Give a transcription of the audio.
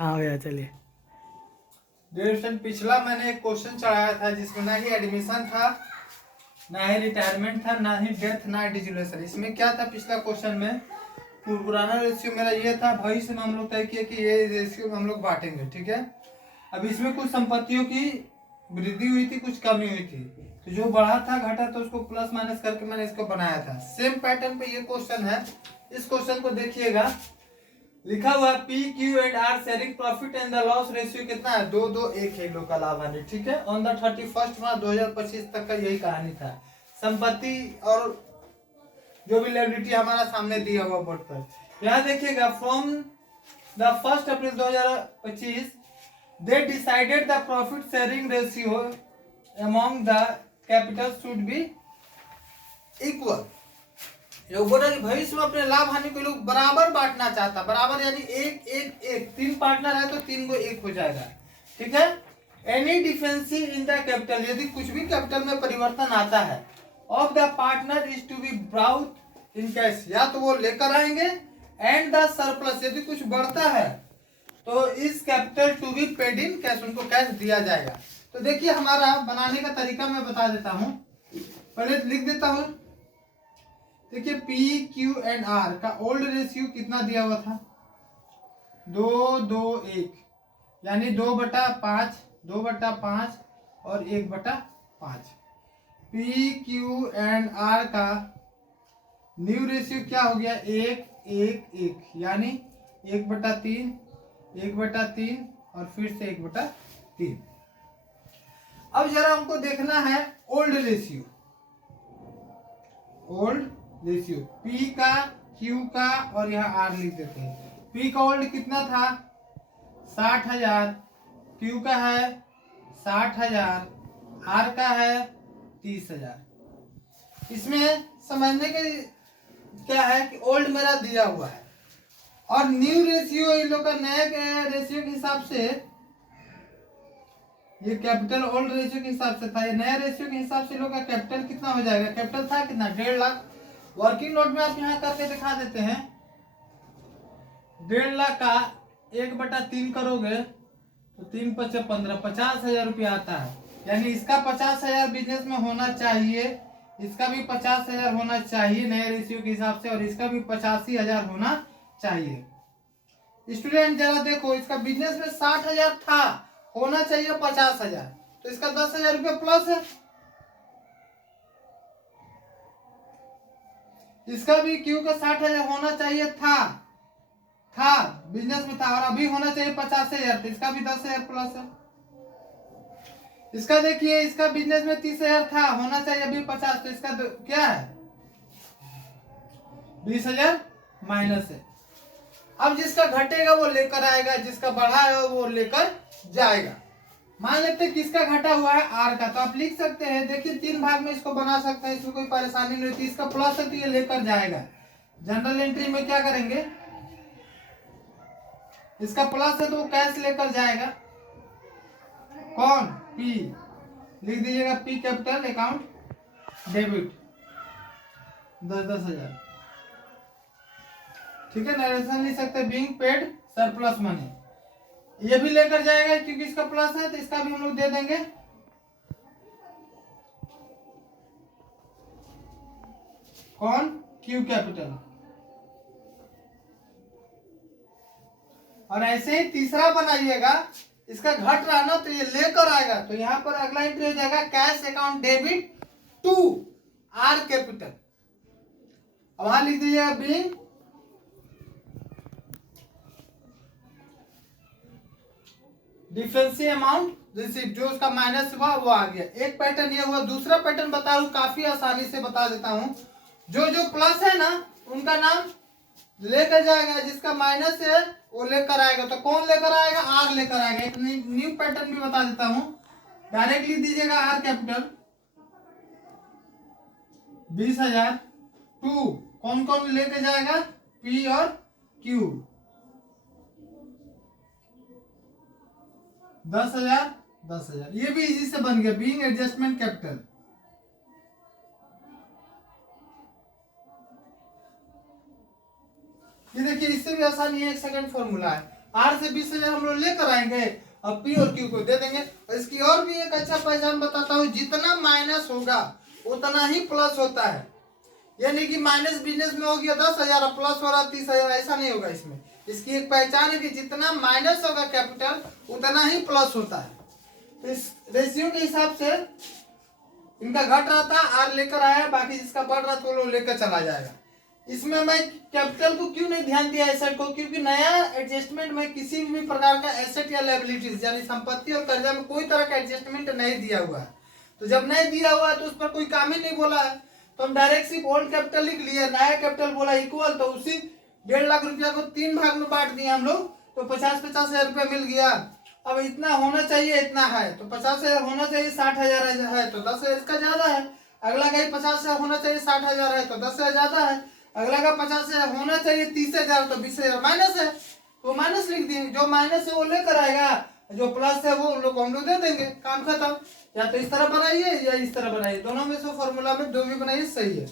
हाँ भैया चलिए। ड्यूरेशन पिछला मैंने एक क्वेश्चन चढ़ाया था जिसमें ना ही एडमिशन था, ना ही रिटायरमेंट था, ना ही डेथ, ना ही डिजुलेशन। इसमें क्या था पिछला क्वेश्चन में? पुराना रेशियो मेरा ये था, भविष्य में हम लोग तय किए कि ये रेशियो हम लोग बांटेंगे, ठीक है। अब इसमें कुछ संपत्तियों की वृद्धि हुई थी, कुछ कमी हुई थी, तो जो बढ़ा था घटा तो उसको प्लस माइनस करके मैंने इसको बनाया था। सेम पैटर्न पे ये क्वेश्चन है। इस क्वेश्चन को देखिएगा, लिखा हुआ P Q and R sharing profit and the loss ratio कितना है? 2-2-1 है लोग का लाभ हानि, ठीक है। ऑन द 31 मार्च 2025 तक का यही कहानी था। संपत्ति और जो भी लायबिलिटी हमारा सामने दिया हुआ बोर्ड पर। यहाँ देखिएगा, from the 1 April 2025 they decided the profit sharing ratio among the capital should be equal. लोग बोल रहे भविष्य में अपने लाभ हानि को लोग बराबर बांटना चाहता, बराबर यानी एक एक एक, 3 पार्टनर है तो 3 को 1 हो जाएगा, ठीक है। Any difference in the capital, यदि कुछ भी कैपिटल में परिवर्तन आता है, of the partner is to be brought in cash, या तो वो लेकर आएंगे, एंड द सरप्लस, यदि कुछ बढ़ता है तो इस capital to be paid in cash, उनको कैश दिया जाएगा। तो देखिए हमारा बनाने का तरीका मैं बता देता हूं, पहले लिख देता हूं। देखिए पी क्यू एंड आर का ओल्ड रेशियो कितना दिया हुआ था? 2-2-1, यानी 2/5, 2/5 और 1/5। पी क्यू एंड आर का न्यू रेशियो क्या हो गया? 1-1-1, यानी 1/3, 1/3 और फिर से 1/3। अब जरा हमको देखना है old ratio, old ratio P का, Q का और यहाँ R लिख देते हैं। P का ओल्ड कितना था? 60,000, Q का है 60,000, R का है 30,000। इसमें समझने के क्या है कि ओल्ड मेरा दिया हुआ है और न्यू रेशियो इन लोग का नया रेशियो के हिसाब से, ये कैपिटल ओल्ड रेशियो के हिसाब से था, ये नया रेशियो के हिसाब से लोग का कैपिटल कितना हो जाएगा? कैपिटल था कितना? 1.5 लाख। वर्किंग नोट में आप यहाँ करके दिखा देते हैं। 1.5 लाख का 1/3 करोगे तो 3×5 = 50,000 रुपया आता है। यानी इसका 50,000 बिजनेस में होना चाहिए, इसका भी 50,000 होना चाहिए नए रेशियो के हिसाब से, और इसका भी 85,000 होना चाहिए। स्टूडेंट जरा देखो, इसका बिजनेस में 60,000 था, होना चाहिए 50,000, तो इसका 10,000 रुपये प्लस है। इसका भी क्यू का 60,000 होना चाहिए था बिजनेस में था, और अभी होना चाहिए 50,000, तो इसका भी 10,000 प्लस है। इसका देखिए, इसका बिजनेस में 30,000 था, होना चाहिए अभी 50, तो इसका क्या है? 20,000 माइनस है। अब जिसका घटेगा वो लेकर आएगा, जिसका बढ़ा है वो लेकर जाएगा। मान लेते हैं किसका घटा हुआ है? आर का, तो आप लिख सकते हैं, देखिए 3 भाग में इसको बना सकते हैं, इसमें कोई परेशानी नहीं होती। इसका प्लस है तो ये लेकर जाएगा। जनरल एंट्री में क्या करेंगे? इसका प्लस है तो वो कैश लेकर जाएगा। कौन? पी, लिख दीजिएगा पी कैपिटल अकाउंट डेबिट 10,000। ठीक है, नरेशन लिख सकते हैं बीइंग पेड सरप्लस मनी, ये भी लेकर जाएगा क्योंकि इसका प्लस है, तो इसका भी हम लोग दे देंगे। कौन? Q capital. और ऐसे ही तीसरा बनाइएगा, इसका घट रहा ना तो ये लेकर आएगा, तो यहां पर अगला एंट्री हो जाएगा cash account debit to R capital. अब वहां लिख दीजिएगा बीइंग डिफरेंशियल अमाउंट रिसीव, जो उसका माइनस हुआ वो आ गया। एक पैटर्न ये हुआ। दूसरा पैटर्न बता रहा हूं, काफी आसानी से बता देता हूं। जो जो प्लस है ना उनका नाम लेकर जाएगा, जिसका माइनस है वो लेकर आएगा। तो कौन लेकर आएगा? आर लेकर आएगा। एक न्यू पैटर्न भी बता देता हूं, डायरेक्टली दीजिएगा आर कैपिटल 20,000 टू, कौन कौन लेकर जाएगा? पी और क्यू 10,000 10,000। ये भी इजी से बन गया, बीइंग एडजस्टमेंट कैपिटल। ये देखिए, इससे भी आसान, ये एक सेकंड फॉर्मूला है। आर से 20,000 हम लोग लेकर आएंगे और पी और क्यू को दे देंगे। और इसकी और भी एक अच्छा पहचान बताता हूँ, जितना माइनस होगा उतना ही प्लस होता है। यानी कि माइनस बिजनेस में हो गया 10,000 प्लस हो रहा 30,000, ऐसा नहीं होगा इसमें। इसकी एक पहचान है कि जितना माइनस होगा कैपिटल उतना ही प्लस होता है। तो इस रेशियो के हिसाब से इनका घट रहा था, आर लेकर आया, बाकी जिसका बढ़ रहा था वो लेकर चला जाएगा। इसमें मैं कैपिटल को क्यों नहीं ध्यान दिया एसेट को, क्योंकि नया एडजस्टमेंट में किसी भी प्रकार का एसेट या लायबिलिटीज यानी संपत्ति और कर्जा में कोई तरह का एडजस्टमेंट नहीं दिया हुआ है। तो जब नहीं दिया हुआ है तो उस पर कोई काम ही नहीं बोला है, तो हम डायरेक्ट सिर्फ ओल्ड कैपिटल लिख लिए, नया कैपिटल बोला इक्वल, तो उसी 1.5 लाख रुपया को 3 भाग में बांट दिए हम लोग, तो 50-50 हजार रुपया मिल गया। अब इतना होना चाहिए, इतना है तो 50,000 होना चाहिए, 60,000 है तो 10,000 इसका ज्यादा है। अगला का 50,000 होना चाहिए, 60,000 है तो 10,000 ज्यादा है। अगला का 50,000 होना चाहिए, 30,000 तो 20,000 माइनस है, तो माइनस लिख देंगे। जो माइनस है वो लेकर आएगा, जो प्लस है वो उन लोग को हम लोग दे देंगे, काम खत्म। या तो इस तरह बनाइए या इस तरह बनाइए, दोनों में से फॉर्मूला में जो भी बनाइए सही है।